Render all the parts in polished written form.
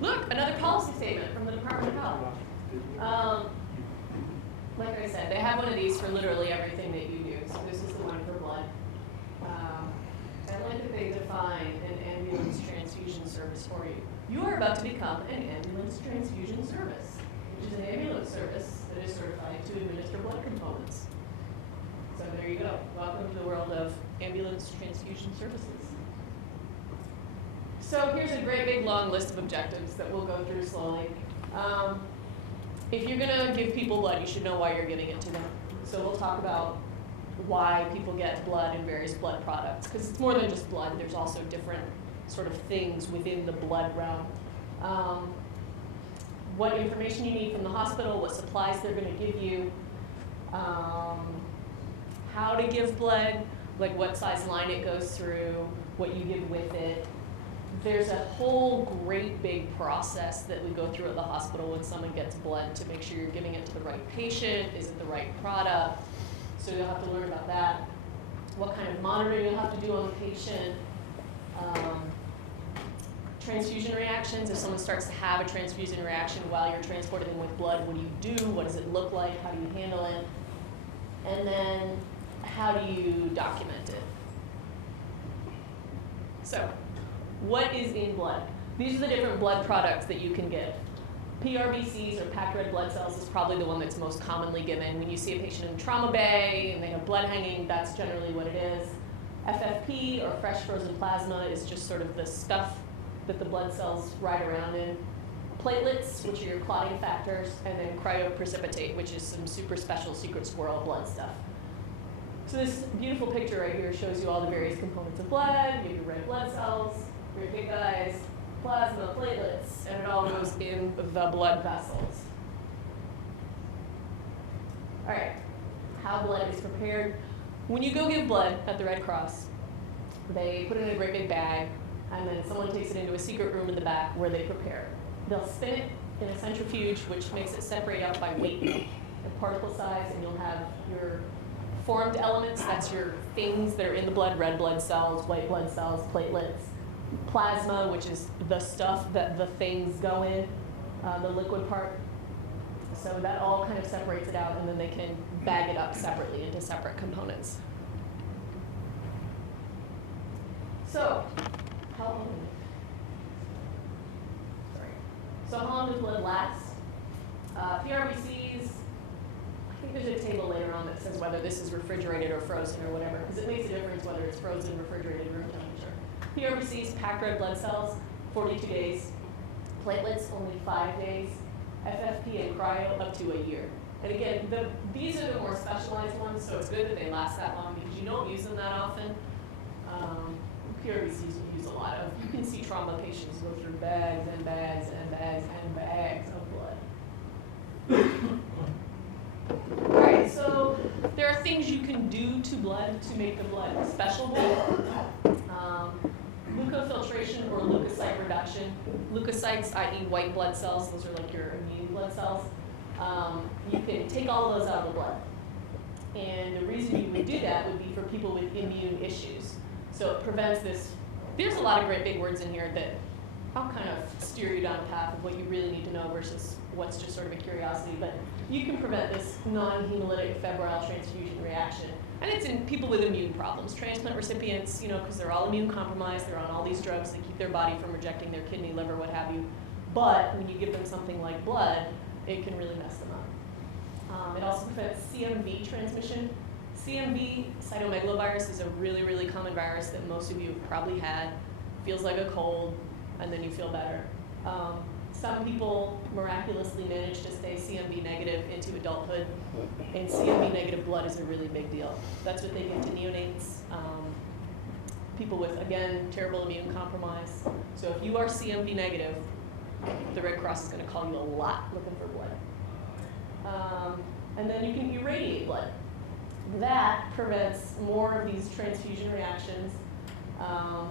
Look, another policy statement from the Department of Health. Like I said, they have one of these for literally everything that you do. So this is the one for blood. I like that they define an ambulance transfusion service for you. You are about to become an ambulance transfusion service, which is an ambulance service that is certified to administer blood components. So there you go. Welcome to the world of ambulance transfusion services. So here's a great big long list of objectives that we'll go through slowly. If you're going to give people blood, you should know why you're giving it to them. So we'll talk about why people get blood in various blood products, because it's more than just blood. There's also different sort of things within the blood realm. What information you need from the hospital, what supplies they're going to give you, how to give blood, like what size line it goes through, what you give with it. There's a whole great big process that we go through at the hospital when someone gets blood to make sure you're giving it to the right patient, is it the right product? So you'll have to learn about that. What kind of monitoring you'll have to do on the patient. Transfusion reactions, if someone starts to have a transfusion reaction while you're transporting them with blood, what do you do? What does it look like? How do you handle it? And then how do you document it? So, what is in blood? These are the different blood products that you can give. PRBCs, or packed red blood cells, is probably the one that's most commonly given. When you see a patient in trauma bay and they have blood hanging, that's generally what it is. FFP, or fresh frozen plasma, is just sort of the stuff that the blood cells ride around in. Platelets, which are your clotting factors, and then cryoprecipitate, which is some super special secret squirrel blood stuff. So this beautiful picture right here shows you all the various components of blood. You have your red blood cells, your big guys, plasma, platelets, and it all goes in the blood vessels. All right, how blood is prepared. When you go give blood at the Red Cross, they put it in a great big bag, and then someone takes it into a secret room in the back where they prepare it. They'll spin it in a centrifuge, which makes it separate out by weight and particle size, and you'll have your formed elements, that's your things that are in the blood, red blood cells, white blood cells, platelets, plasma, which is the stuff that the things go in, the liquid part. So that all kind of separates it out, and then they can bag it up separately into separate components. So, how long? So how long does blood last? PRBCs, I think there's a table later on that says whether this is refrigerated or frozen or whatever, because it makes a difference whether it's frozen, refrigerated, room temperature. PRBCs, packed red blood cells, 42 days. Platelets, only 5 days. FFP and cryo, up to a year. And again, these are the more specialized ones, so it's good that they last that long because you don't use them that often. PRBCs we use a lot of. You can see trauma patients go through bags and bags and bags and bags of blood. All right, so there are things you can do to blood to make the blood special blood. Leucofiltration or leukocyte reduction. Leukocytes, i.e. white blood cells, those are like your immune blood cells. You can take all of those out of the blood. And the reason you would do that would be for people with immune issues. So it prevents this. There's a lot of great big words in here that I'll kind of steer you down a path of what you really need to know versus what's just sort of a curiosity. But you can prevent this non-hemolytic febrile transfusion reaction. And it's in people with immune problems. Transplant recipients, because they're all immune compromised, they're on all these drugs that keep their body from rejecting their kidney, liver, what have you. But when you give them something like blood, it can really mess them up. It also prevents CMV transmission. CMV, cytomegalovirus, is a really, really common virus that most of you have probably had. Feels like a cold, and then you feel better. Some people miraculously manage to stay CMV negative into adulthood, and CMV negative blood is a really big deal. That's what they give to neonates, people with, again, terrible immune compromise. So if you are CMV negative, the Red Cross is going to call you a lot looking for blood. And then you can irradiate blood. That prevents more of these transfusion reactions.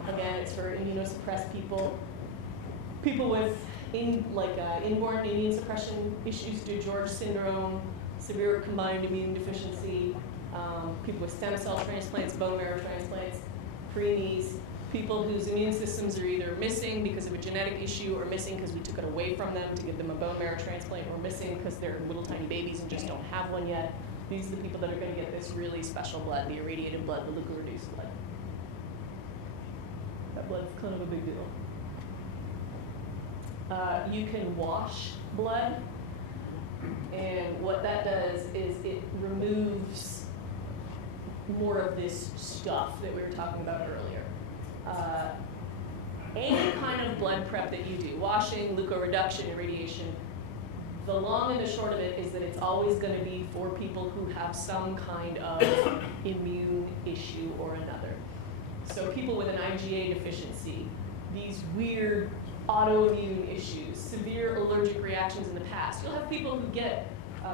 Again, it's for immunosuppressed people. People with inborn immune suppression issues, DuJorge syndrome, severe combined immune deficiency, people with stem cell transplants, bone marrow transplants, preemies. people whose immune systems are either missing because of a genetic issue or missing because we took it away from them to give them a bone marrow transplant, or missing because they're little tiny babies and just don't have one yet. These are the people that are going to get this really special blood, the irradiated blood, the leukoreduced blood. That blood's kind of a big deal. You can wash blood, and what that does is it removes more of this stuff that we were talking about earlier. Any kind of blood prep that you do, washing, leukoreduction, irradiation, the long and the short of it is that it's always going to be for people who have some kind of immune issue or another. So people with an IgA deficiency, these weird autoimmune issues, severe allergic reactions in the past. You'll have people who get,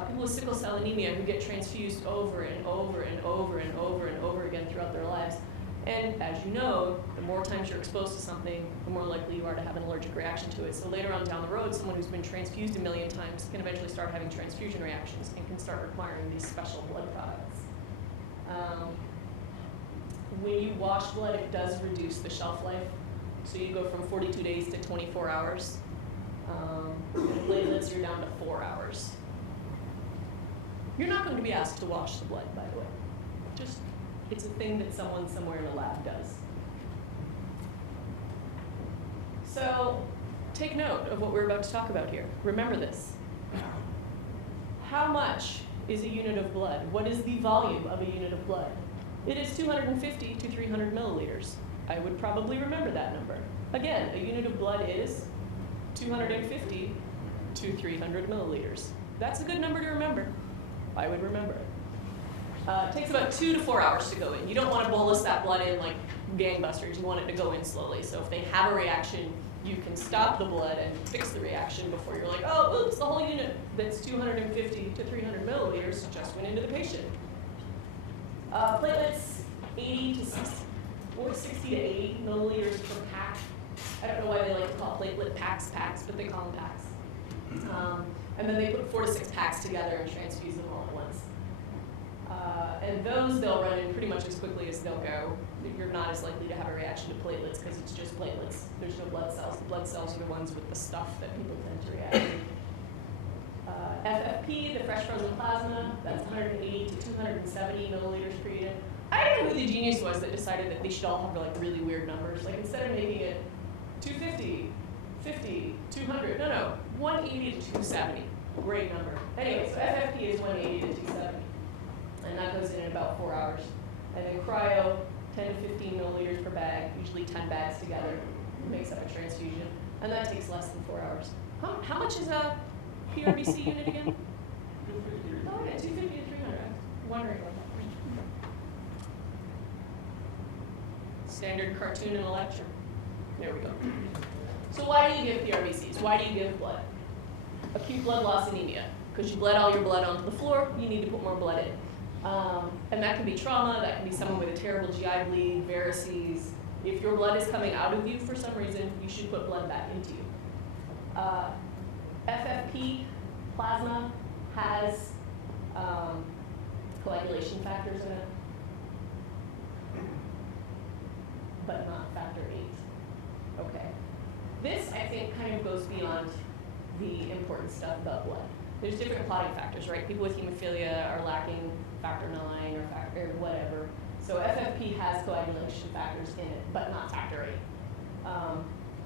people with sickle cell anemia who get transfused over and over and over and over and over again throughout their lives. And as you know, the more times you're exposed to something, the more likely you are to have an allergic reaction to it. So later on down the road, someone who's been transfused a million times can eventually start having transfusion reactions and can start requiring these special blood products. When you wash blood, it does reduce the shelf life. So you go from 42 days to 24 hours. And platelets, you're down to 4 hours. You're not going to be asked to wash the blood, by the way. Just, it's a thing that someone somewhere in the lab does. So take note of what we're about to talk about here. Remember this. How much is a unit of blood? What is the volume of a unit of blood? It is 250 to 300 milliliters. I would probably remember that number. Again, a unit of blood is 250 to 300 milliliters. That's a good number to remember. I would remember it. It takes about 2 to 4 hours to go in. You don't want to bolus that blood in like gangbusters. You want it to go in slowly. So if they have a reaction, you can stop the blood and fix the reaction before you're like, oh, oops, the whole unit that's 250 to 300 milliliters just went into the patient. Platelets, 80 to 60. Or 60 to 80 milliliters per pack. I don't know why they like to call platelet packs, but they call them packs. And then they put 4 to 6 packs together and transfuse them all at once. And those they'll run in pretty much as quickly as they'll go. You're not as likely to have a reaction to platelets because it's just platelets. There's no blood cells. The blood cells are the ones with the stuff that people tend to react to. FFP, the fresh frozen plasma, that's 180 to 270 milliliters per unit. I don't know who the genius was that decided that they should all have like really weird numbers. Like instead of making it 250, 50, 200, no, 180 to 270. Great number. Anyway, so FFP is 180 to 270. And that goes in about 4 hours. And then cryo, 10 to 15 milliliters per bag, usually 10 bags together, makes up a transfusion. And that takes less than 4 hours. How much is a PRBC unit again? 250. Oh, yeah, 250 to 300. I was wondering about that. Standard cartoon in a lecture. There we go. So why do you give PRBCs? Why do you give blood? Acute blood loss anemia. Because you bled all your blood onto the floor, you need to put more blood in. And that can be trauma, that can be someone with a terrible GI bleed, varices. If your blood is coming out of you for some reason, you should put blood back into you. FFP plasma has coagulation factors in it, but not factor VIII. Okay. This, I think, kind of goes beyond the important stuff about blood. There's different clotting factors, right? People with hemophilia are lacking factor IX or factor whatever. So FFP has coagulation factors in it, but not factor VIII.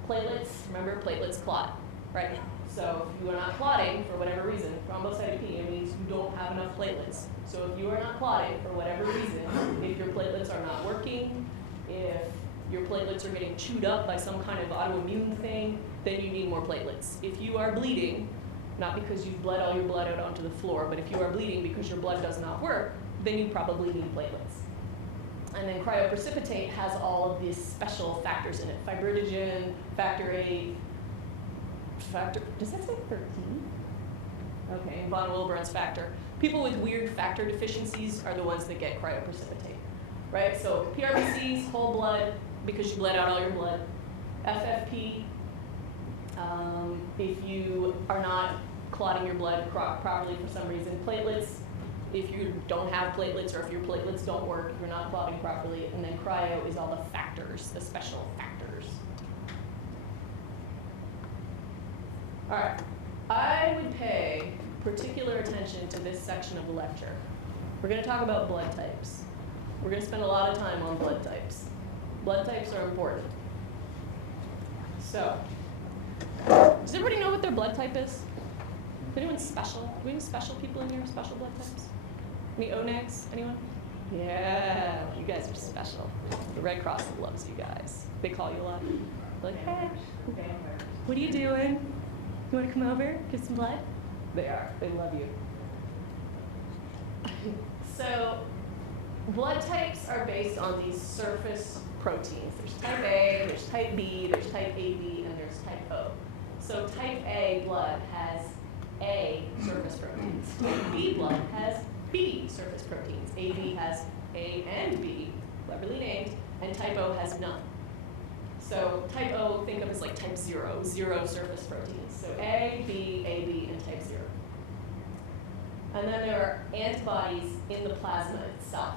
Platelets, remember, platelets clot, right? So if you are not clotting for whatever reason, thrombocytopenia means you don't have enough platelets. So if you are not clotting for whatever reason, if your platelets are not working, if your platelets are getting chewed up by some kind of autoimmune thing, then you need more platelets. If you are bleeding, not because you've bled all your blood out onto the floor, but if you are bleeding because your blood does not work, then you probably need platelets. And then cryoprecipitate has all of these special factors in it. Fibrinogen, factor VIII, does that say 13? Okay, and von Willebrand's factor. People with weird factor deficiencies are the ones that get cryoprecipitate, right? So PRBCs, whole blood, because you bled out all your blood. FFP, if you are not clotting your blood properly for some reason. Platelets, if you don't have platelets or if your platelets don't work, you're not clotting properly, and then cryo is all the factors, the special factors. All right, I would pay particular attention to this section of the lecture. We're going to talk about blood types. We're going to spend a lot of time on blood types. Blood types are important. So, does everybody know what their blood type is? Is anyone special? Do we have special people in here, special blood types? Any O-negs? Anyone? Yeah, you guys are special. The Red Cross loves you guys. They call you a lot. Like, hey, what are you doing? You want to come over, get some blood? They are. They love you. So, blood types are based on these surface proteins. There's type A, there's type B, there's type AB, and there's type O. So type A blood has A surface proteins. Type B blood has B surface proteins. AB has A and B, cleverly named, and type O has none. So type O, think of as like type 0, 0 surface proteins. So A, B, AB, and type 0. And then there are antibodies in the plasma itself,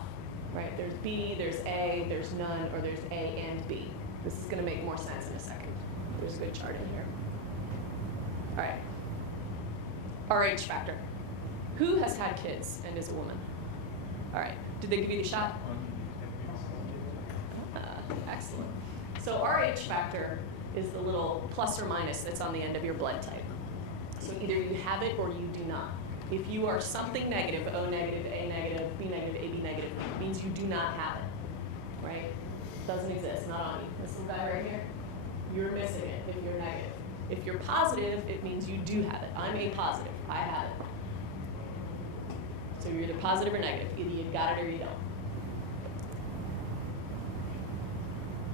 right? There's B, there's A, there's none, or there's A and B. This is going to make more sense in a second. There's a good chart in here. All right. RH factor. Who has had kids and is a woman? All right. Did they give you the shot? Excellent. So RH factor is the little plus or minus that's on the end of your blood type. So either you have it or you do not. If you are something negative, O negative, A negative, B negative, AB negative, it means you do not have it, right? Doesn't exist, not on you. This little guy right here, you're missing it if you're negative. If you're positive, it means you do have it. I'm A positive, I have it. So you're either positive or negative. Either you've got it or you don't.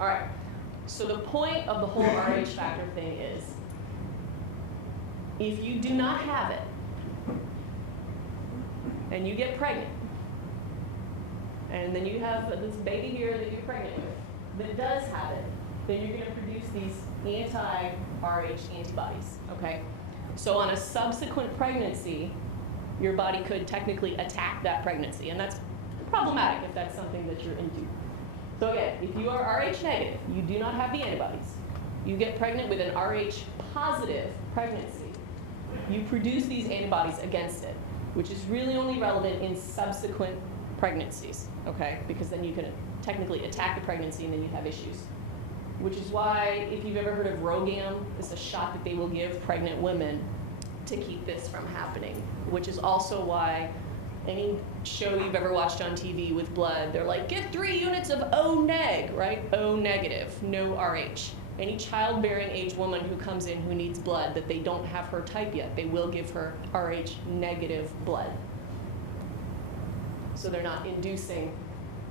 All right, so the point of the whole RH factor thing is, if you do not have it, and you get pregnant, and then you have this baby here that you're pregnant with that does have it, then you're going to produce these anti-RH antibodies, okay? So on a subsequent pregnancy, your body could technically attack that pregnancy, and that's problematic if that's something that you're into. So again, if you are Rh negative, you do not have the antibodies, you get pregnant with an Rh positive pregnancy, you produce these antibodies against it, which is really only relevant in subsequent pregnancies, okay? Because then you can technically attack the pregnancy and then you have issues. Which is why, if you've ever heard of Rogam, it's a shot that they will give pregnant women to keep this from happening. Which is also why any show you've ever watched on TV with blood, they're like, get 3 units of O neg, right? O negative, no Rh. Any childbearing age woman who comes in who needs blood that they don't have her type yet, they will give her Rh negative blood. So they're not inducing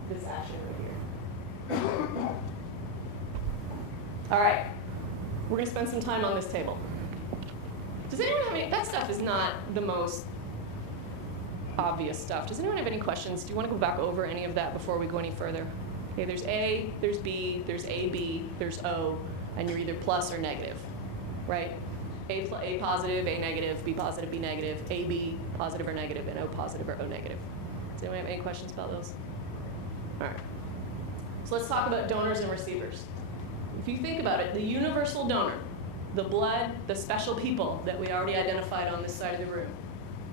this action right here. All right, we're gonna spend some time on this table. Does anyone have any, that stuff is not the most obvious stuff. Does anyone have any questions? Do you wanna go back over any of that before we go any further? Okay, there's A, there's B, there's AB, there's O, and you're either plus or negative, right? A positive, A negative, B positive, B negative, AB positive or negative, and O positive or O negative. Does anyone have any questions about those? All right. So let's talk about donors and receivers. If you think about it, the universal donor, the blood, the special people that we already identified on this side of the room,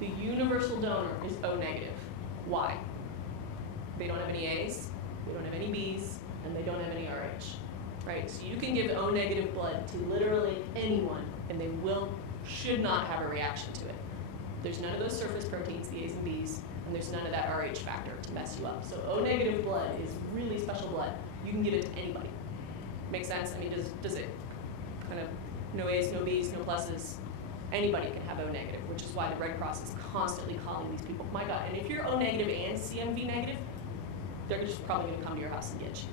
the universal donor is O negative. Why? They don't have any A's, they don't have any B's, and they don't have any Rh. Right? So you can give O negative blood to literally anyone, and they should not have a reaction to it. There's none of those surface proteins, the A's and B's, and there's none of that Rh factor to mess you up. So O negative blood is really special blood. You can give it to anybody. Make sense? I mean, does it kind of no A's, no B's, no pluses? Anybody can have O negative, which is why the Red Cross is constantly calling these people. My God, and if you're O negative and CMV negative, they're just probably going to come to your house and get you.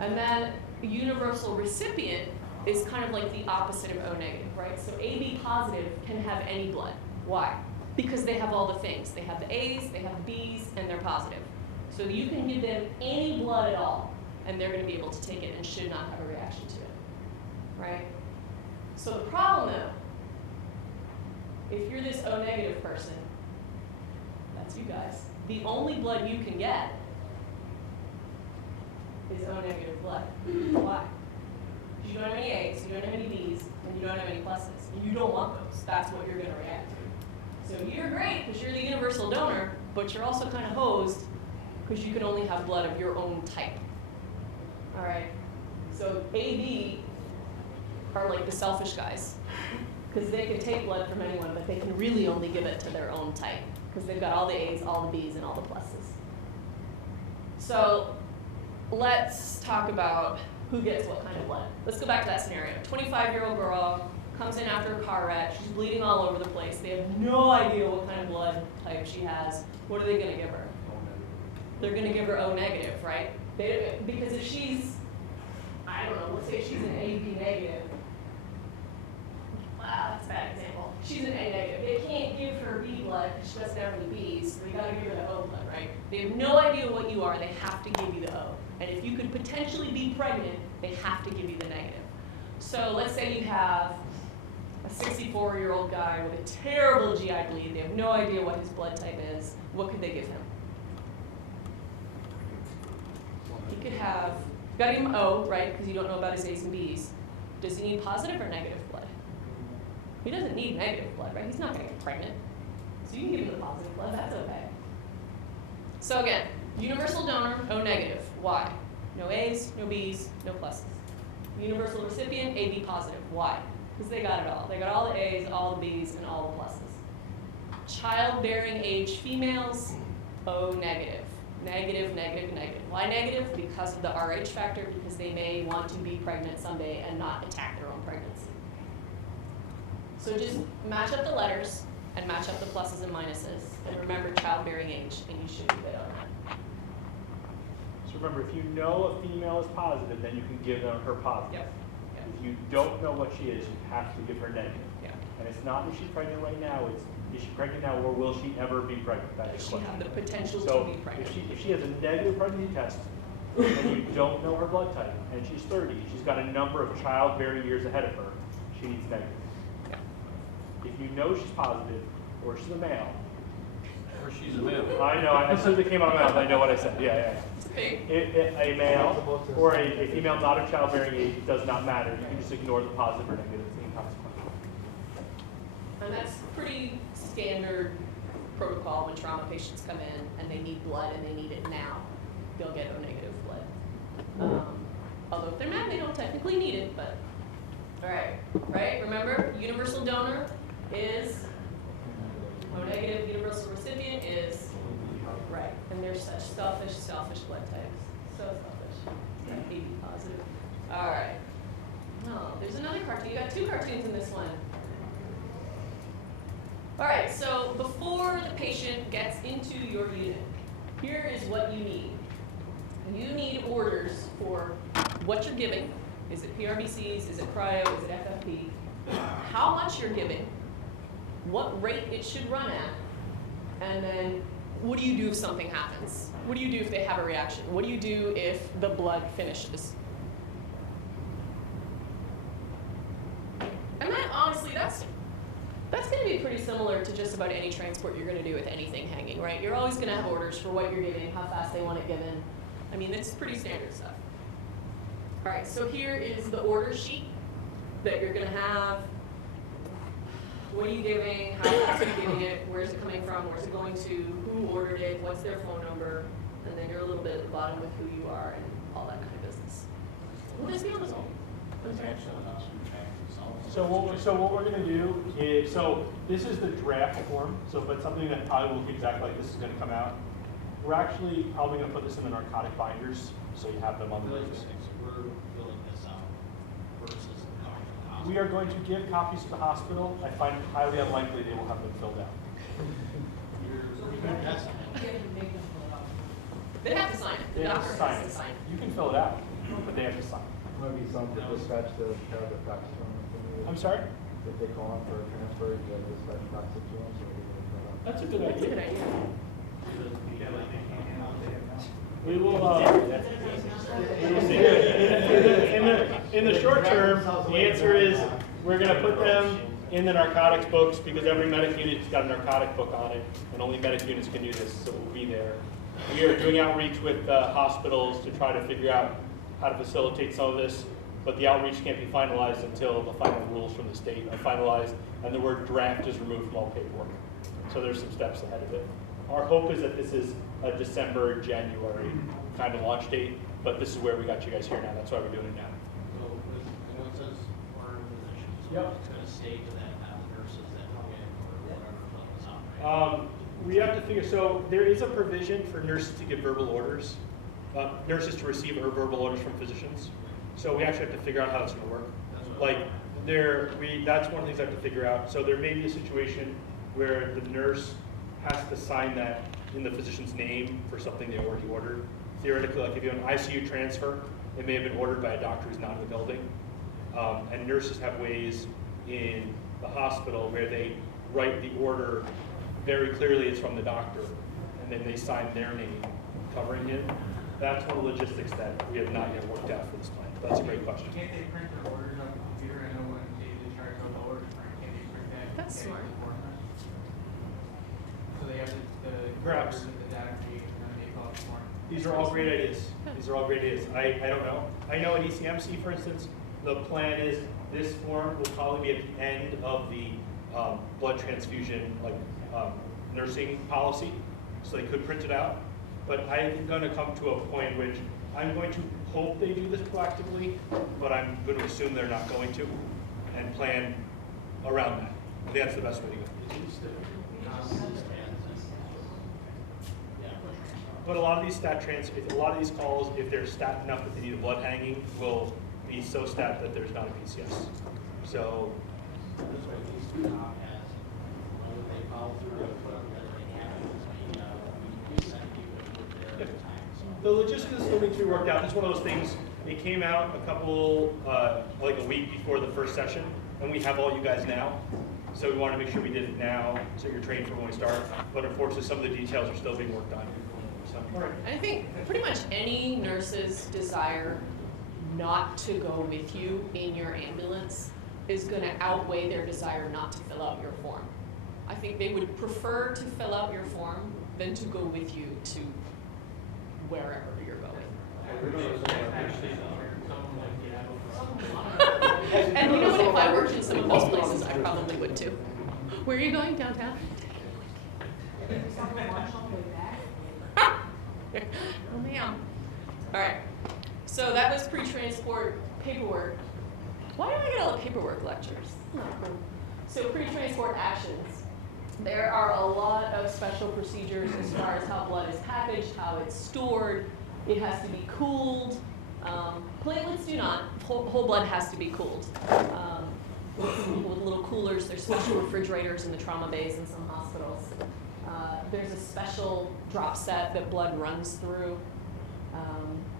And then a universal recipient is kind of like the opposite of O negative, right? So AB positive can have any blood. Why? Because they have all the things. They have the A's, they have the B's, and they're positive. So you can give them any blood at all, and they're going to be able to take it and should not have a reaction to it, right? So the problem though, if you're this O negative person, that's you guys, the only blood you can get is O negative blood. Why? Because you don't have any A's, you don't have any B's, and you don't have any pluses. And you don't want those. That's what you're going to react to. So you're great because you're the universal donor, but you're also kind of hosed because you can only have blood of your own type. All right. So AB are like the selfish guys because they can take blood from anyone, but they can really only give it to their own type because they've got all the A's, all the B's, and all the pluses. So let's talk about who gets what kind of blood. Let's go back to that scenario. 25-year-old girl comes in after a car wreck. She's bleeding all over the place. They have no idea what kind of blood type she has. What are they going to give her? They're going to give her O negative, right? Because if she's, I don't know, let's say she's an AB negative. Wow, that's a bad example. She's an A negative. They can't give her B blood because she doesn't have any B's, so they got to give her the O blood, right? They have no idea what you are. They have to give you the O. And if you could potentially be pregnant, they have to give you the negative. So let's say you have a 64-year-old guy with a terrible GI bleed. They have no idea what his blood type is. What could they give him? He could have, got to give him O, right, because you don't know about his A's and B's. Does he need positive or negative blood? He doesn't need negative blood, right? He's not going to get pregnant. So you can give him the positive blood. That's okay. So again, universal donor, O negative. Why? No A's, no B's, no pluses. Universal recipient, AB positive. Why? Because they got it all. They got all the A's, all the B's, and all the pluses. Childbearing age females, O negative. Negative, negative, negative. Why negative? Because of the Rh factor, because they may want to be pregnant someday and not attack their own pregnancy. So just match up the letters and match up the pluses and minuses. And remember childbearing age, and you should be good on that. So remember, if you know a female is positive, then you can give her positive. Yep. Yep. If you don't know what she is, you have to give her negative. Yeah. And it's not is she pregnant right now, it's is she pregnant now or will she ever be pregnant? That is Does the she question. have the potential So to be pregnant? if she has a negative pregnancy test and you don't know her blood type and she's 30, she's got a number of childbearing years ahead of her, she needs negative. Yeah. If you know she's positive or she's a male, Or she's a male. I know, as soon as it came out of my mouth, I know what I said. Yeah. It's big. A male or a female not of childbearing age does not matter. You can just ignore the positive or negative. It's inconsequential. And that's pretty standard protocol when trauma patients come in and they need blood and they need it now. They'll get O negative blood. Although if they're mad, they don't technically need it, but all right, right? Remember, universal donor is O negative, universal recipient is right. And they're such selfish blood types. So selfish. AB positive. All right. Oh, there's another cartoon. You got two cartoons in this one. All right, so before the patient gets into your unit, here is what you need. You need orders for what you're giving. Is it PRBCs? Is it cryo? Is it FFP? How much you're giving, what rate it should run at, and then what do you do if something happens? What do you do if they have a reaction? What do you do if the blood finishes? And that, honestly, that's going to be pretty similar to just about any transport you're going to do with anything hanging, right? You're always going to have orders for what you're giving, how fast they want it given. I mean, it's pretty standard stuff. All right, so here is the order sheet that you're going to have. What are you giving? How fast are you giving it? Where's it coming from? Where's it going to? Who ordered it? What's their phone number? And then you're a little bit at the bottom with who you are and all that kind of business. Will this be on its own? So what we're going to do is, so this is the draft form, but something that probably will look exactly like this is going to come out. We're actually probably going to put this in the narcotic binders, so you have them on the list. We're filling this out versus the hospital. We are going to give copies to the hospital. I find it highly unlikely they will have them filled out. They have to sign it. The They have doctor to sign has it. to sign it. You can fill it out, but they have to sign it. Maybe something to dispatch the fax from. I'm sorry? If they call in for a transfer, you gotta dispatch fax it to them, so they can fill out. That's a good That's a good idea. idea. We will, in the short term, the answer is we're going to put them in the narcotics books, because every medic unit's got a narcotic book on it, and only medic units can do this, so we'll be there. We are doing outreach with hospitals to try to figure out how to facilitate some of this, but the outreach can't be finalized until the final rules from the state are finalized, and the word draft is removed from all paperwork. So there's some steps ahead of it. Our hope is that this is a December, January kind of launch date, but this is where we got you guys here now. That's why we're doing it now. So with, I know it says order physicians, so Yep. it's gonna say to that, not the nurses that come in or whatever, fills out, right? We have to figure, so there is a provision for nurses to give verbal orders, nurses to receive verbal orders from physicians. So we actually have to figure out how that's gonna work. That's what- Like, that's one of the things I have to figure out. So there may be a situation where the nurse has to sign that in the physician's name for something they already ordered. Theoretically, like if you have an ICU transfer, it may have been ordered by a doctor who's not in the building. And nurses have ways in the hospital where they write the order very clearly it's from the doctor, and then they sign their name covering it. That's one of the logistics that we have not yet worked out for this plan. That's a great question. Can't they print their orders on the computer? I know when they discharge all the orders, can't they print that? That's and smart. the format? So they have the Perhaps. orders with the data sheet and then they call it form. These are all great ideas. These are all great ideas. I don't know. I know at ECMC, for instance, the plan is this form will probably be at the end of the blood transfusion, like nursing policy, so they could print it out. But I'm going to come to a point which I'm going to hope they do this proactively, but I'm going to assume they're not going to, and plan around that. I think that's the best way to go. Yeah, But a lot of these a lot of these calls, if they're stat enough that they need a blood hanging, will be so stat that there's not a PCS. So, That's what these two top has, whether they follow through or whether they haven't, we send people with their time, so. the logistics still need to be worked out. It's one of those things, it came out a couple, like a week before the first session, and we have all you guys now. So we want to make sure we did it now, so you're trained for when we start. But unfortunately, some of the details are still being worked on. So, all right. I think pretty much any nurse's desire not to go with you in your ambulance is going to outweigh their desire not to fill out your form. I think they would prefer to fill out your form than to go with you to wherever you're going. And you know what, if I worked in some of those places, I probably would too. Where are you going, downtown? Oh, man. All right, so that was pre-transport paperwork. Why do I get all the paperwork lectures? So pre-transport actions. There are a lot of special procedures as far as how blood is packaged, how it's stored. It has to be cooled. Platelets do not. Whole blood has to be cooled. With little coolers, there's special refrigerators in the trauma bays in some hospitals. There's a special drop set that blood runs through.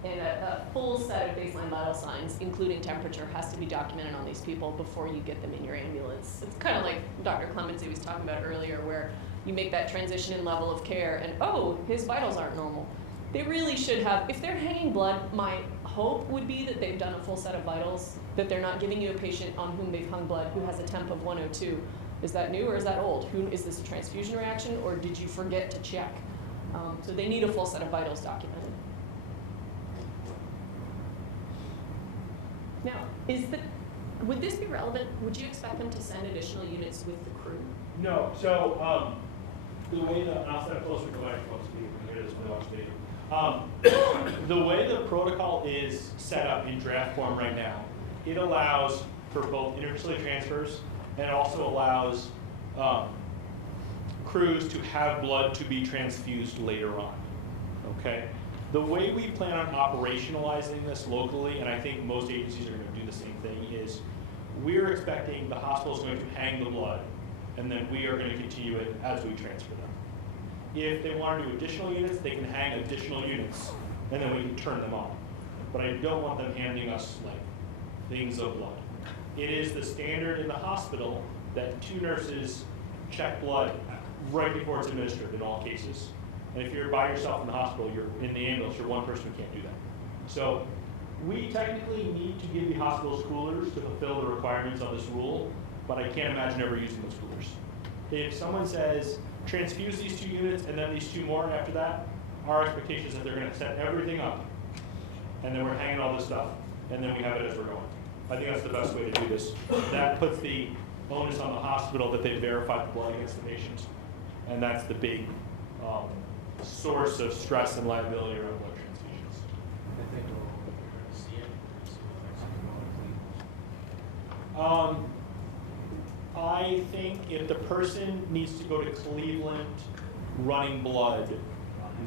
And a full set of baseline vital signs, including temperature, has to be documented on these people before you get them in your ambulance. It's kind of like Dr. Clemency was talking about earlier, where you make that transition in level of care and, oh, his vitals aren't normal. They really should have, if they're hanging blood, my hope would be that they've done a full set of vitals, that they're not giving you a patient on whom they've hung blood who has a temp of 102. Is that new or is that old? Is this a transfusion reaction or did you forget to check? So they need a full set of vitals documented. Now, would this be relevant? Would you expect them to send additional units with the crew? No, so the way that, I'll step closer to my folks, here it is, my watch video. The way the protocol is set up in draft form right now, it allows for both interfacility transfers and it also allows crews to have blood to be transfused later on, okay? The way we plan on operationalizing this locally, and I think most agencies are going to do the same thing, is we're expecting the hospital is going to hang the blood, and then we are going to continue it as we transfer them. If they want to do additional units, they can hang additional units, and then we can turn them on. But I don't want them handing us like things of blood. It is the standard in the hospital that 2 nurses check blood right before it's administered in all cases. And if you're by yourself in the hospital, you're in the ambulance, you're one person who can't do that. So we technically need to give the hospitals coolers to fulfill the requirements of this rule, but I can't imagine ever using those coolers. If someone says, transfuse these 2 units and then these 2 more after that, our expectation is that they're gonna set everything up, and then we're hanging all this stuff, and then we have it as we're going. I think that's the best way to do this. That puts the onus on the hospital that they verify the blood against the patient, and that's the big source of stress and liability around blood transfusions. I think we're going to see it, see what makes it I think if the person needs to go to Cleveland running blood,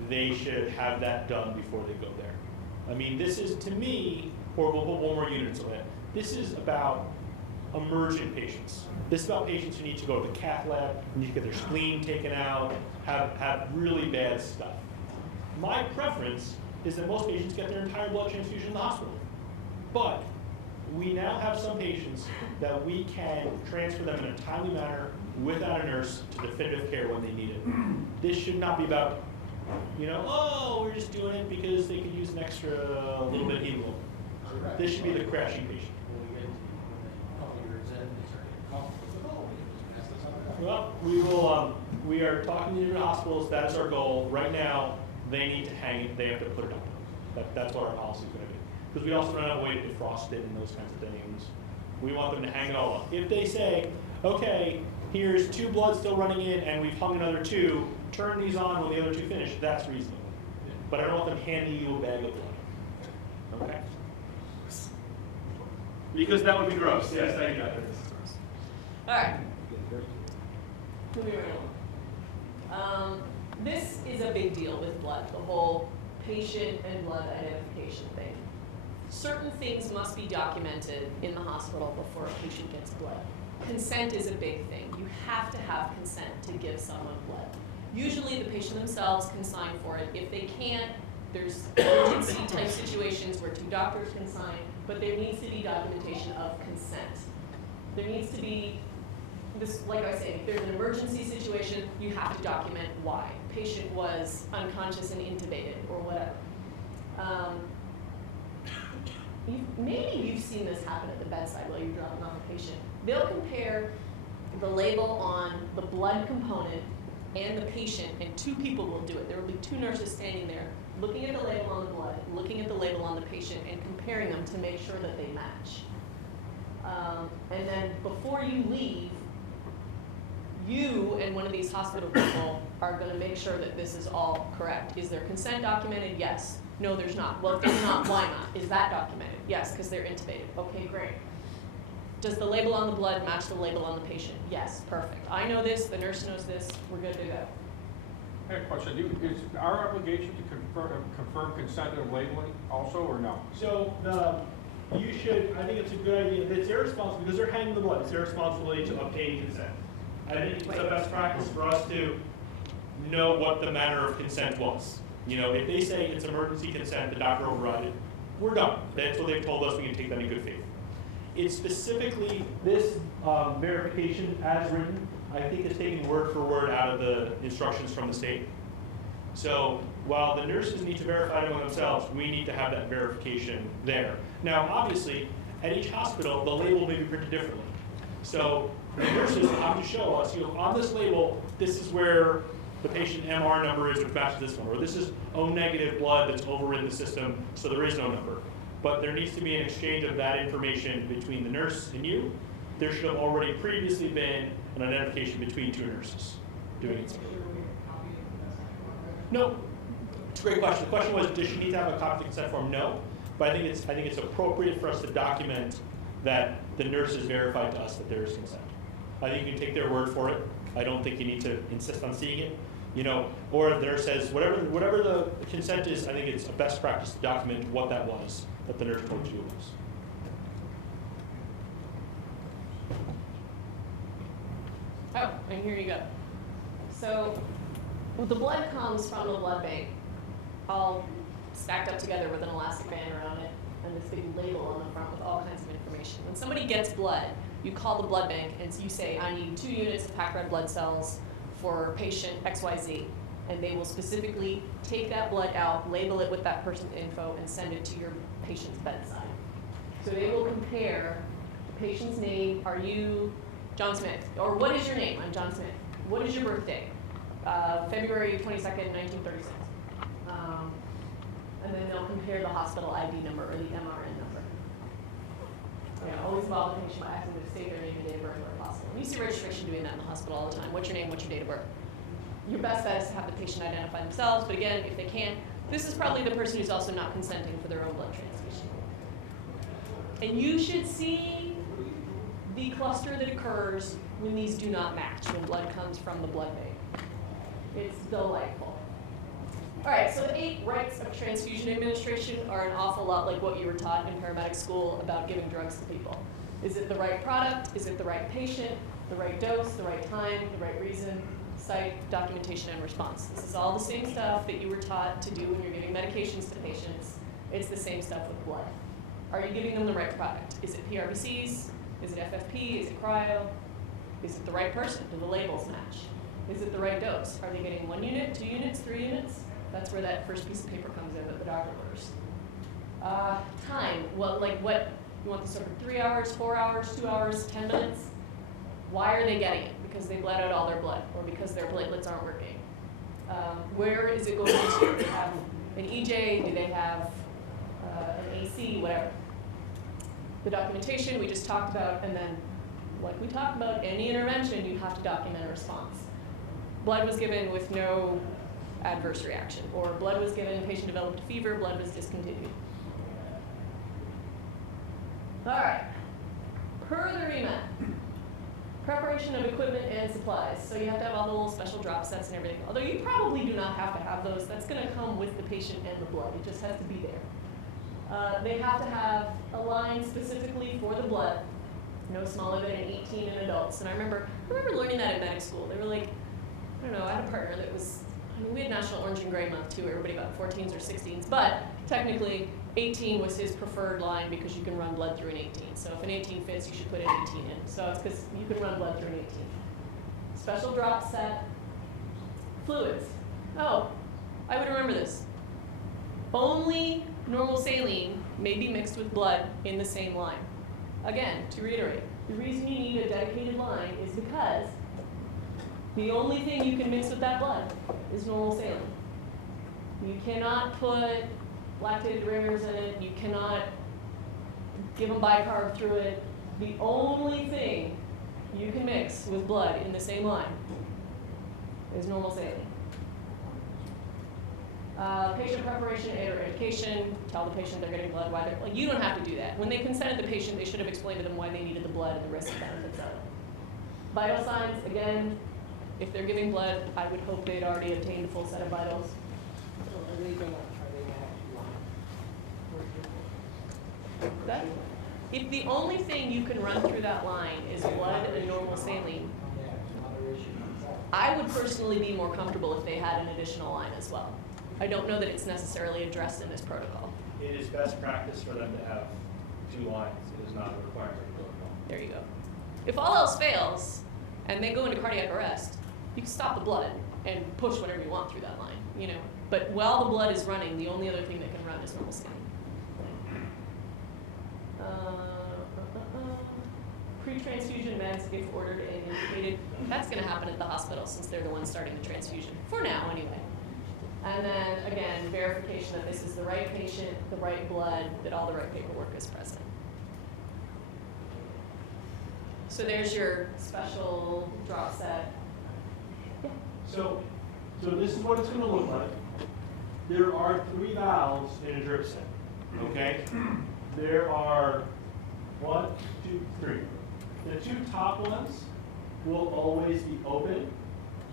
they should have that done before they go there. I mean, this is, to me, or we'll put 1 more unit on it, this is about emergent patients. This is about patients who need to go to the cath lab, need to get their spleen taken out, have really bad stuff. My preference is that most patients get their entire blood transfusion in the hospital. But we now have some patients that we can transfer them in a timely manner without a nurse to definitive care when they need it. This should not be about, oh, we're just doing it because they could use an extra little bit of hemoglobin. This should be the crashing patient. when we get to a couple years in, they start getting comfortable, we can just mess this up. Well, we will. We are talking to different hospitals. That is our goal. Right now, they need to hang it. They have to put it up. That's what our policy is going to be. Because we also don't have a way to defrost it and those kinds of things. We want them to hang it all up. If they say, okay, here's 2 bloods still running in, and we've hung another 2, turn these on when the other 2 finish, that's reasonable. But I don't want them handing you a bag of blood. Okay? Because that would be gross. Yes, thank you. All right. Moving right along. This is a big deal with blood, the whole patient and blood identification thing. Certain things must be documented in the hospital before a patient gets blood. Consent is a big thing. You have to have consent to give someone blood. Usually the patient themselves can sign for it. If they can't, there's emergency type situations where 2 doctors can sign, but there needs to be documentation of consent. There needs to be this, like I say, if there's an emergency situation, you have to document why. Patient was unconscious and intubated or whatever. Maybe you've seen this happen at the bedside while you're dropping off a patient. They'll compare the label on the blood component and the patient, and 2 people will do it. There will be 2 nurses standing there looking at the label on the blood, looking at the label on the patient, and comparing them to make sure that they match. And then before you leave, you and one of these hospital people are going to make sure that this is all correct. Is there consent documented? Yes. No, there's not. Well, if there's not, why not? Is that documented? Yes, because they're intubated. Okay, great. Does the label on the blood match the label on the patient? Yes, perfect. I know this, the nurse knows this, we're good to go. I have a question. Is our obligation to confirm consent and labeling also, or no? So you should, I think it's a good idea. It's their responsibility, because they're hanging the blood, it's their responsibility to obtain consent. I think it's a best practice for us to know what the manner of consent was. If they say it's emergency consent, the doctor override it, we're done. That's what they've told us, we can take that in good faith. It's specifically this verification as written, I think is taken word for word out of the instructions from the state. So while the nurses need to verify it among themselves, we need to have that verification there. Now, obviously, at each hospital, the label may be printed differently. So the nurses will have to show us, on this label, this is where the patient MR number is, which matches this one, or this is O negative blood that's overridden the system, so there is no number. But there needs to be an exchange of that information between the nurse and you. There should have already previously been an identification between 2 nurses doing it. No, it's a great question. The question was, does she need to have a copy of the consent form? No, but I think it's appropriate for us to document that the nurses verified to us that there is consent. I think you can take their word for it. I don't think you need to insist on seeing it. Or if the nurse says, whatever the consent is, I think it's a best practice to document what that was, that the nurse told you it was. Oh, and here you go. So the blood comes from the blood bank, all stacked up together with an elastic band around it, and this big label on the front with all kinds of information. When somebody gets blood, you call the blood bank and you say, I need 2 units of packed red blood cells for patient XYZ. And they will specifically take that blood out, label it with that person's info, and send it to your patient's bedside. So they will compare the patient's name. Are you John Smith. Or what is your name? I'm John Smith. What is your birthday? February 22nd, 1936. And then they'll compare the hospital ID number or the MRN number. Always involve the patient by asking them to state their name and date of birth where possible. And you see registration doing that in the hospital all the time. What's your name? What's your date of birth? Your best bet is to have the patient identify themselves, but again, if they can't, this is probably the person who's also not consenting for their own blood transfusion. And you should see the cluster that occurs when these do not match, when blood comes from the blood bank. It's delightful. All right, so the 8 rights of transfusion administration are an awful lot like what you were taught in paramedic school about giving drugs to people. Is it the right product? Is it the right patient? The right dose? The right time? The right reason? Site, documentation, and response. This is all the same stuff that you were taught to do when you're giving medications to patients. It's the same stuff with blood. Are you giving them the right product? Is it PRBCs? Is it FFP? Is it cryo? Is it the right person? Do the labels match? Is it the right dose? Are they getting 1 unit, 2 units, 3 units? That's where that first piece of paper comes in that the doctor orders. Time. Well, like what? You want this over 3 hours, 4 hours, 2 hours, 10 minutes? Why are they getting it? Because they bled out all their blood or because their platelets aren't working. Where is it going to? Do they have an EJ? Do they have an AC? Whatever. The documentation we just talked about, and then like we talked about, any intervention, you have to document a response. Blood was given with no adverse reaction, or blood was given, patient developed a fever, blood was discontinued. All right, per the remat, preparation of equipment and supplies. So you have to have all the little special drop sets and everything. Although you probably do not have to have those. That's going to come with the patient and the blood. It just has to be there. They have to have a line specifically for the blood, no smaller than an 18 in adults. And I remember learning that at medic school. They were like, I don't know, I had a partner that was, we had National Orange and Gray Month too, everybody about 14s or 16s, but technically 18 was his preferred line because you can run blood through an 18. So if an 18 fits, you should put an 18 in. So it's because you can run blood through an 18. Special drop set. Fluids. Oh, I would remember this. Only normal saline may be mixed with blood in the same line. Again, to reiterate, the reason you need a dedicated line is because the only thing you can mix with that blood is normal saline. You cannot put lactated derivatives in it. You cannot give them bicarb through it. The only thing you can mix with blood in the same line is normal saline. Patient preparation, aid or education, tell the patient they're getting blood, why they're, like, you don't have to do that. When they consented the patient, they should have explained to them why they needed the blood and the risk and benefits of it. Vital signs, again, if they're giving blood, I would hope they'd already obtained a full set of vitals. Are they gonna have to That, if the only thing you can run through that line is blood and normal saline, I would personally be more comfortable if they had an additional line as well. I don't know that it's necessarily addressed in this protocol. It is best practice for them to have 2 lines. It is not a requirement of protocol. There you go. If all else fails and they go into cardiac arrest, you can stop the blood and push whatever you want through that line, you know. But while the blood is running, the only other thing that can run is normal saline. Pre-transfusion meds, if ordered and indicated, that's going to happen at the hospital since they're the ones starting the transfusion, for now anyway. And then, again, verification that this is the right patient, the right blood, that all the right paperwork is present. So there's your special drop set. Yeah. So this is what it's going to look like. There are 3 valves in a drip set, okay? There are 1, 2, 3. The 2 top ones will always be open.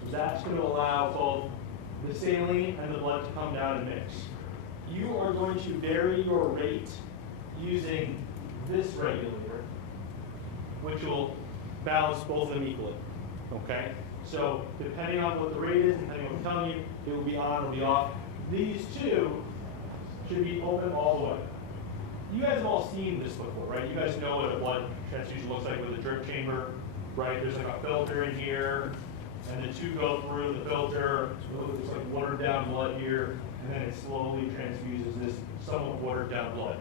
So that's going to allow both the saline and the blood to come down and mix. You are going to vary your rate using this regulator, which will balance both of them equally, okay? So depending on what the rate is, depending on what I'm telling you, it will be on or be off. These 2 should be open all the way. You guys have all seen this before, right? You guys know what a blood transfusion looks like with a drip chamber, right? There's like a filter in here, and the 2 go through the filter, so it looks like watered down blood here, and then it slowly transfuses this somewhat watered down blood.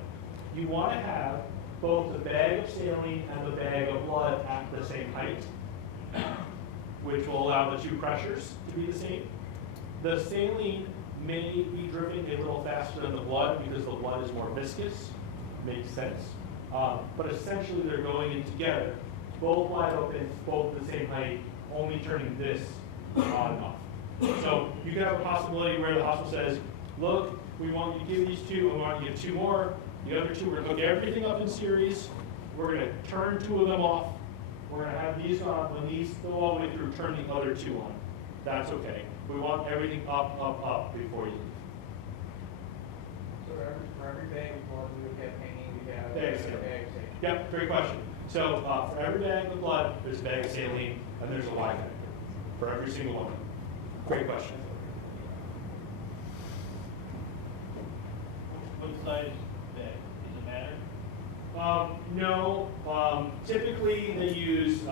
You want to have both the bag of saline and the bag of blood at the same height, which will allow the two pressures to be the same. The saline may be dripping a little faster than the blood because the blood is more viscous, makes sense. But essentially they're going in together, both wide open, both the same height, only turning this on and off. So you could have a possibility where the hospital says, look, we want you to give these two, and we want you to give 2 more. The other 2, we're gonna hook everything up in series. We're gonna turn 2 of them off. We're gonna have these on. When these go all the way through, turn the other 2 on. That's okay. We want everything up, up, up before you leave. So for every bag of blood we would have hanging, we have Bag of a saline. bag of saline. Yep, great question. So for every bag of blood, there's a bag of saline, and there's a Y connector for every single one. Great question. What size bag? Does it matter? No. Typically they use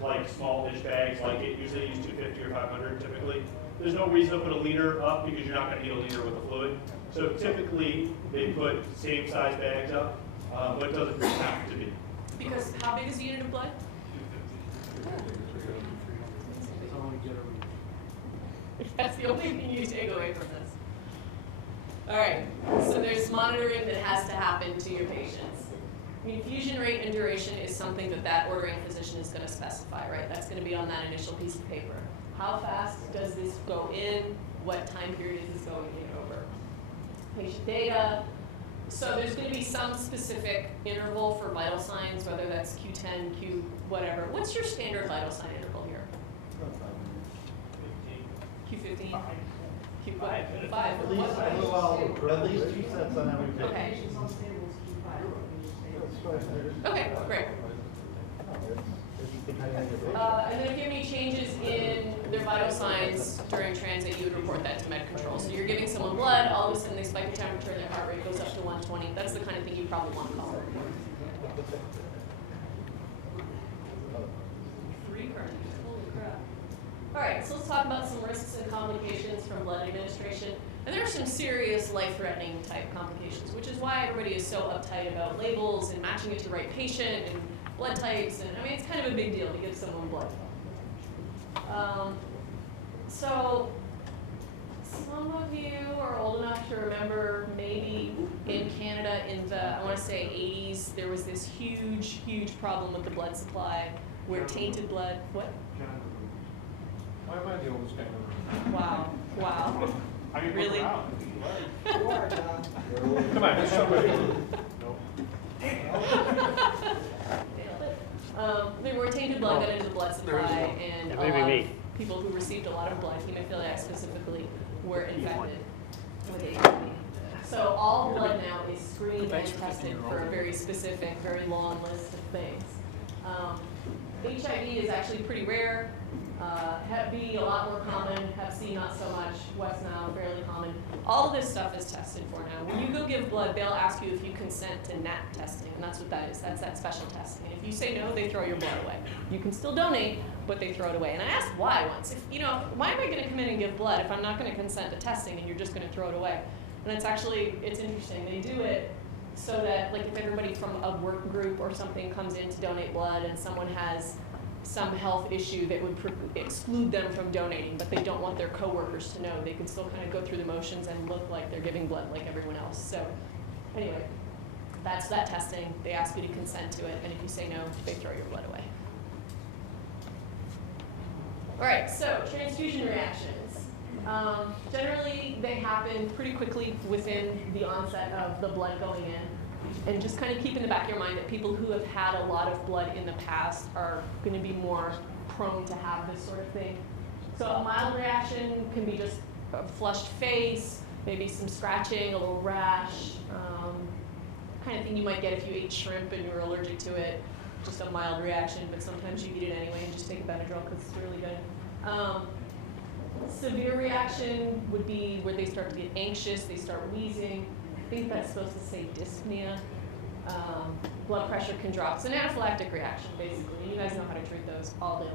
like small-ish bags, like it usually use 250 or 500 typically. There's no reason to put a liter up because you're not going to need a liter with the fluid. So typically they put same size bags up, but it doesn't have to be. Because how big is the unit of blood? That's the only thing you take away from this. All right, so there's monitoring that has to happen to your patients. Infusion rate and duration is something that ordering physician is going to specify, right? That's going to be on that initial piece of paper. How fast does this go in? What time period is this going in over? Patient data. So there's going to be some specific interval for vital signs, whether that's Q10, Q whatever. What's your standard vital sign interval here? Q15? Q what? 5. At least 2 sets on every page. Okay. Okay, great. And then if you have any changes in their vital signs during transit, you would report that to med control. So you're giving someone blood, all of a sudden they spike their temperature, their heart rate goes up to 120. That's the kind of thing you probably want to call. 3 cartridges, holy crap. All right, so let's talk about some risks and complications from blood administration. And there are some serious life-threatening type complications, which is why everybody is so uptight about labels and matching it to the right patient and blood types. And I mean, it's kind of a big deal to give someone blood. So some of you are old enough to remember maybe in Canada in the, I want to say 80s, there was this huge, huge problem with the blood supply where tainted blood, what? Why am I the oldest guy in the room? Wow, wow. How do you Really? Come on, there's somebody. There were tainted blood got into the blood supply, and a lot of people who received a lot of blood, hemophiliacs specifically, were infected with HIV. So all blood now is screened and tested for a very specific, very long list of things. HIV is actually pretty rare. Hep B, a lot more common. Hep C, not so much. West Nile, fairly common. All of this stuff is tested for now. When you go give blood, they'll ask you if you consent to NAT testing, and that's what that is. That's that special testing. And if you say no, they throw your blood away. You can still donate, but they throw it away. And I asked why once. Why am I going to come in and give blood if I'm not going to consent to testing and you're just going to throw it away? And it's interesting. They do it so that, like, if everybody from a work group or something comes in to donate blood and someone has some health issue that would exclude them from donating, but they don't want their coworkers to know, they can still kind of go through the motions and look like they're giving blood like everyone else. So anyway, that's that testing. They ask you to consent to it, and if you say no, they throw your blood away. All right, so transfusion reactions. Generally, they happen pretty quickly within the onset of the blood going in. And just kind of keep in the back of your mind that people who have had a lot of blood in the past are going to be more prone to have this sort of thing. So a mild reaction can be just a flushed face, maybe some scratching, a little rash, kind of thing you might get if you ate shrimp and you were allergic to it. Just a mild reaction, but sometimes you eat it anyway and just take a Benadryl because it's really good. Severe reaction would be where they start to get anxious, they start wheezing. I think that's supposed to say dyspnea. Blood pressure can drop. It's an anaphylactic reaction, basically. You guys know how to treat those all day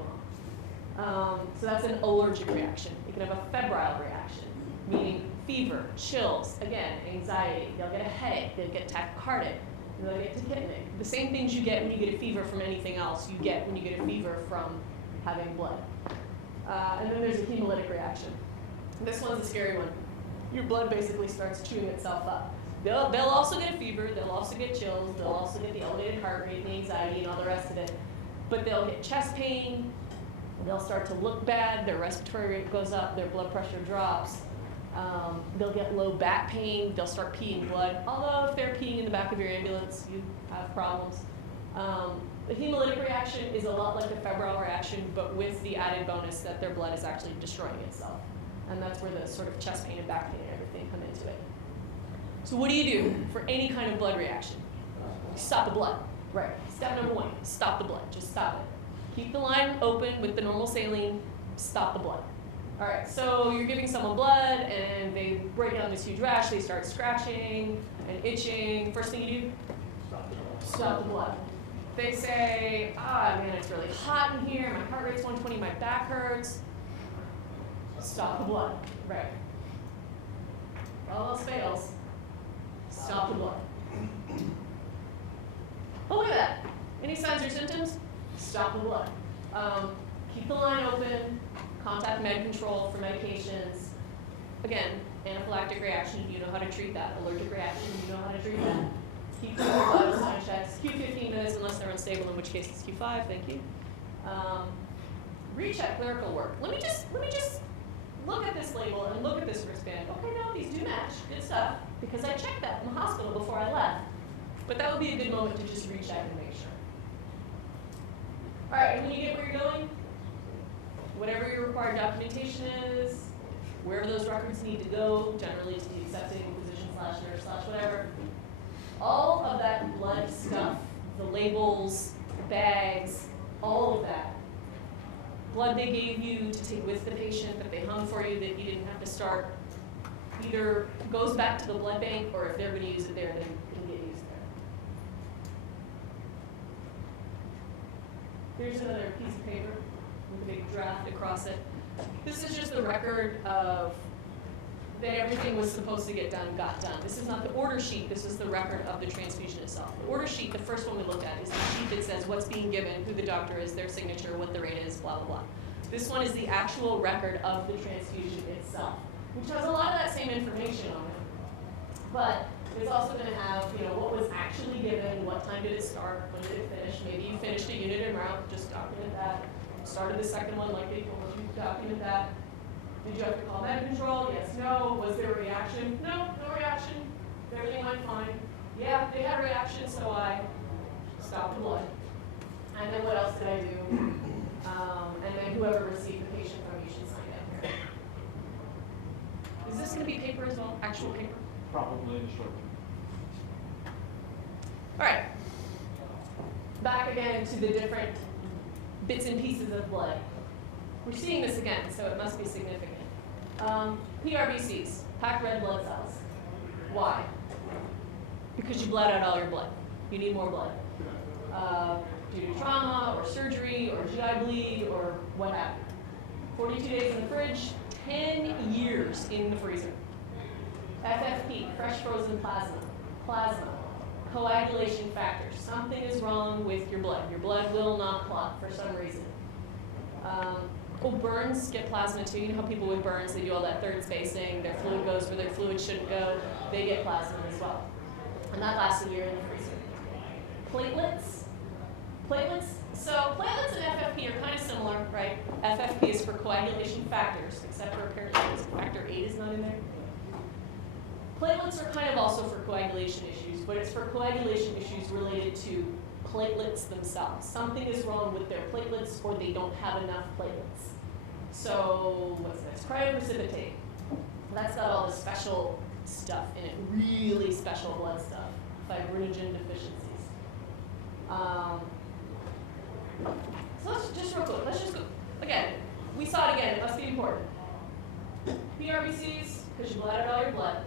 long. So that's an allergic reaction. You can have a febrile reaction, meaning fever, chills, again, anxiety. They'll get a headache. They'll get tachycardic. They'll get tachypnic. The same things you get when you get a fever from anything else, you get when you get a fever from having blood. And then there's a hemolytic reaction. This one's a scary one. Your blood basically starts chewing itself up. They'll also get a fever, they'll also get chills, they'll also get the elevated heart rate and the anxiety and all the rest of it. But they'll get chest pain, they'll start to look bad, their respiratory rate goes up, their blood pressure drops. They'll get low back pain, they'll start peeing blood. Although if they're peeing in the back of your ambulance, you have problems. The hemolytic reaction is a lot like the febrile reaction, but with the added bonus that their blood is actually destroying itself. And that's where the sort of chest pain and back pain and everything come into it. So what do you do for any kind of blood reaction? Stop the blood. Right. Step number 1, stop the blood. Just stop it. Keep the line open with the normal saline. Stop the blood. All right, so you're giving someone blood and they break out in this huge rash. They start scratching and itching. First thing you do? Stop the blood. They say, man, it's really hot in here. My heart rate's 120, my back hurts. Stop the blood. Right. If all else fails, stop the blood. Oh, look at that. Any signs or symptoms? Stop the blood. Keep the line open. Contact med control for medications. Again, anaphylactic reaction, you know how to treat that. Allergic reaction, you know how to treat that. Keep the blood sign checks. Q15 minutes unless they're unstable, in which case it's Q5, thank you. Recheck clerical work. Let me just look at this label and look at this wristband. Okay, no, these do match. Good stuff. Because I checked that in the hospital before I left. But that would be a good moment to just recheck and make sure. All right, and when you get where you're going, whatever your required documentation is, wherever those records need to go, generally to the accepting physician/nurse/whatever, all of that blood stuff, the labels, bags, all of that, blood they gave you to take with the patient that they hung for you that you didn't have to start, either goes back to the blood bank or if they're going to use it there, then it can get used there. Here's another piece of paper with a big draft across it. This is just the record of that everything was supposed to get done, got done. This is not the order sheet, this is the record of the transfusion itself. The order sheet, the first one we looked at, is the sheet that says what's being given, who the doctor is, their signature, what the rate is, blah, blah, blah. This one is the actual record of the transfusion itself, which has a lot of that same information on it. But it's also going to have, what was actually given, what time did it start, when did it finish. Maybe you finished a unit en route, just document that. Started the second one like they told you, document that. Did you have to call med control? Yes, no. Was there a reaction? No, no reaction. Everything went fine. Yeah, they had a reaction, so I stopped the blood. And then what else did I do? And then whoever received the patient from you should sign that here. Is this going to be paper as well? Actual paper? Probably in the short term. All right. Back again to the different bits and pieces of blood. We're seeing this again, so it must be significant. PRBCs, packed red blood cells. Why? Because you bled out all your blood. You need more blood. Due to trauma or surgery or GI bleed or what have you. 42 days in the fridge, 10 years in the freezer. FFP, fresh frozen plasma. Plasma, coagulation factor. Something is wrong with your blood. Your blood will not clot for some reason. Burns get plasma too. You know how people with burns, they do all that third spacing, their fluid goes where their fluid shouldn't go. They get plasma as well. And that lasts a year in the freezer. Platelets. So platelets and FFP are kind of similar, right? FFP is for coagulation factors, except for apparently factor 8 is not in there. Platelets are kind of also for coagulation issues, but it's for coagulation issues related to platelets themselves. Something is wrong with their platelets or they don't have enough platelets. So what's this? Cryoprecipitate. That's got all the special stuff in it, really special blood stuff, fibrinogen deficiencies. So let's just real quick, let's just go. Again, we saw it again, it must be important. PRBCs, because you bled out all your blood.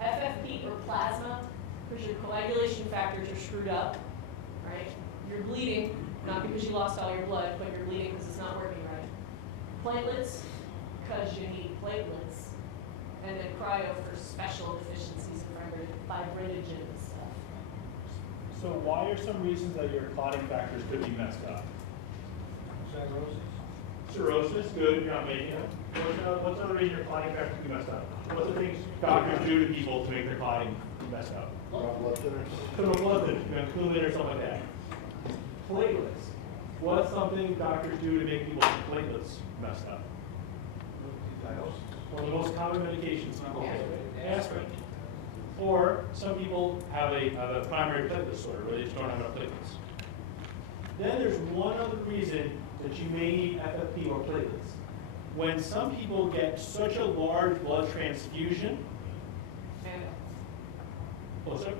FFP or plasma, because your coagulation factors are screwed up, right? You're bleeding, not because you lost all your blood, but you're bleeding because it's not working right. Platelets, because you need platelets. And then cryo for special deficiencies and fibrinogen and stuff. So why are some reasons that your clotting factors could be messed up? Cirrhosis, good, you're not making it. What's another reason your clotting factors could be messed up? What's the things doctors do to people to make their clotting messed up? Blood thinners. Some blood thinners, Coumadin or something like that. Platelets. What's something doctors do to make people's platelets messed up? One of the most common medications people take, aspirin. Or some people have a primary platelet disorder where they just don't have enough platelets. Then there's one other reason that you may need FFP or platelets. When some people get such a large blood transfusion, closer,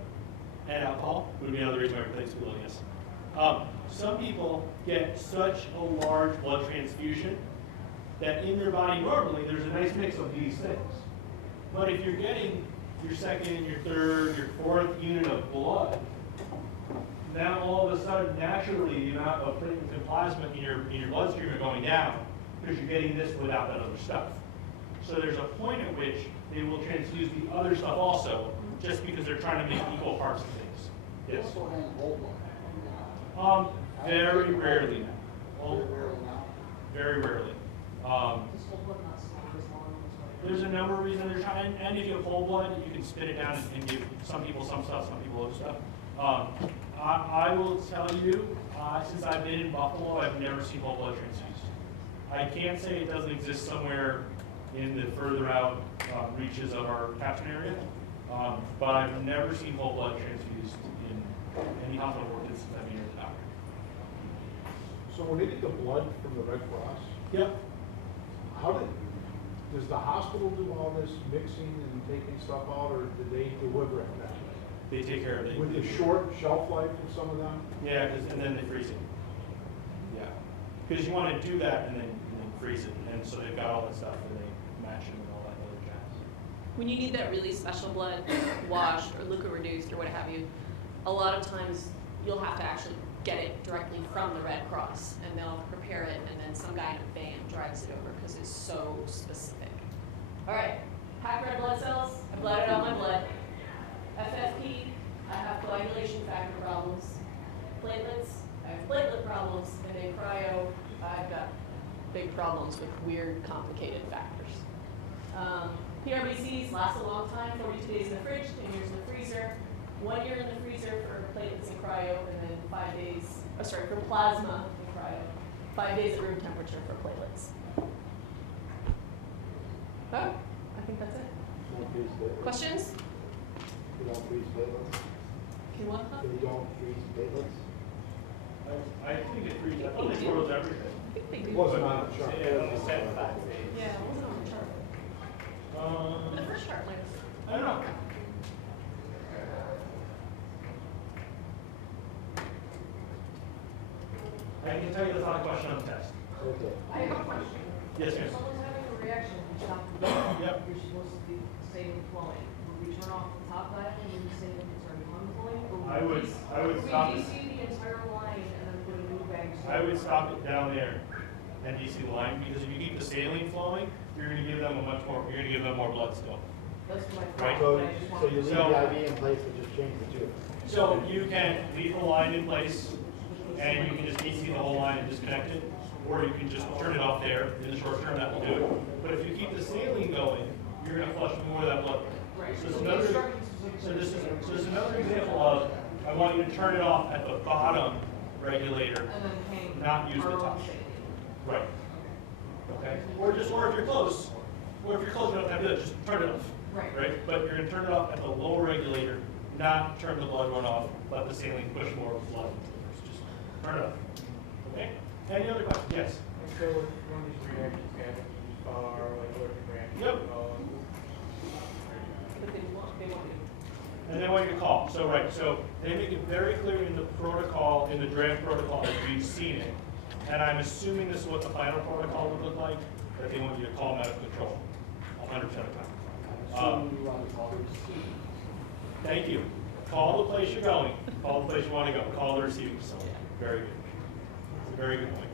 and alcohol would be another reason why your platelets will yes. Some people get such a large blood transfusion that in their body normally there's a nice mix of these things. But if you're getting your second, your third, your fourth unit of blood, now all of a sudden naturally the amount of platelets and plasma in your bloodstream are going down because you're getting this without that other stuff. So there's a point at which they will transfuse the other stuff also, just because they're trying to make equal parts of things. Yes? Also has whole blood. Very rarely now. Very rarely now. Very rarely. There's a number of reasons they're trying, and if you have whole blood, you can spit it down and give some people some stuff, some people other stuff. I will tell you, since I've been in Buffalo, I've never seen whole blood transfused. I can't say it doesn't exist somewhere in the further out reaches of our catchment area, but I've never seen whole blood transfused in any hospital work since I've been here as a doctor. So when they get the blood from the Red Cross, Yep. does the hospital do all this mixing and taking stuff out, or do they deliver it that way? They take care of it. With the short shelf life of some of them? Yeah, and then they freeze it. Yeah, because you want to do that and then freeze it, and so they've got all that stuff and they match it and all that other jazz. When you need that really special blood washed or liquid reduced or what have you, a lot of times you'll have to actually get it directly from the Red Cross, and they'll prepare it, and then some guy in a van drives it over because it's so specific. All right, packed red blood cells, I blotted out my blood. FFP, I have coagulation factor problems. Platelets, I have platelet problems, and then cryo, I've got big problems with weird, complicated factors. PRBCs last a long time, 42 days in the fridge, 10 years in the freezer, 1 year in the freezer for platelets and cryo, and then 5 days, for plasma and cryo, 5 days at room temperature for platelets. Oh, I think that's it. You don't freeze platelets. Questions? You don't freeze platelets. Can what? Huh? You don't freeze platelets. I think it freezes. I thought they froze everything. I think they do. It wasn't on the chart. Yeah, it was set 5 days. Yeah, it wasn't on the chart. The first chart might have. I don't know. I can tell you that's not a question on the test. Okay. I have a question. Yes, ma'am. If someone's having a reaction, you stop the blood. Yep. You're supposed to be saline flowing. Would we turn off the top dial and then say it's already unflowing? Or I would stop we it. DC the entire line and then put a new bag? I would stop it down there and DC the line, because if you keep the saline flowing, you're gonna give them more blood still. That's my Right. question. So you leave the IV in place and just change the tube. So you can leave the line in place, and you can just DC the whole line and disconnect it, or you can just turn it off there. In the short term, that will do it. But if you keep the saline going, you're gonna flush more of that blood. Right. So it's the another, instructions specifically so this say- is another example of, I want you to turn it off at the bottom regulator, And then hang. not use the our own top. saline. Right. Okay? Or if you're close, you don't have to do it, just turn it off. Right. Right? But you're gonna turn it off at the lower regulator, not turn the blood run off, let the saline push more blood. Just turn it off. Okay? Any other questions? Yes? And so one of these reactions happen, you just follow our allergic reaction. Yep. But they want you. And then what you call. So, right, so they make it very clear in the protocol, in the draft protocol, that we've seen it. And I'm assuming this is what the final protocol would look like, that they want you to call medical control 100% of the time. Thank you. Call the place you're going. Call the place you want to go. Call the receiving facility. Very good. It's a very good point.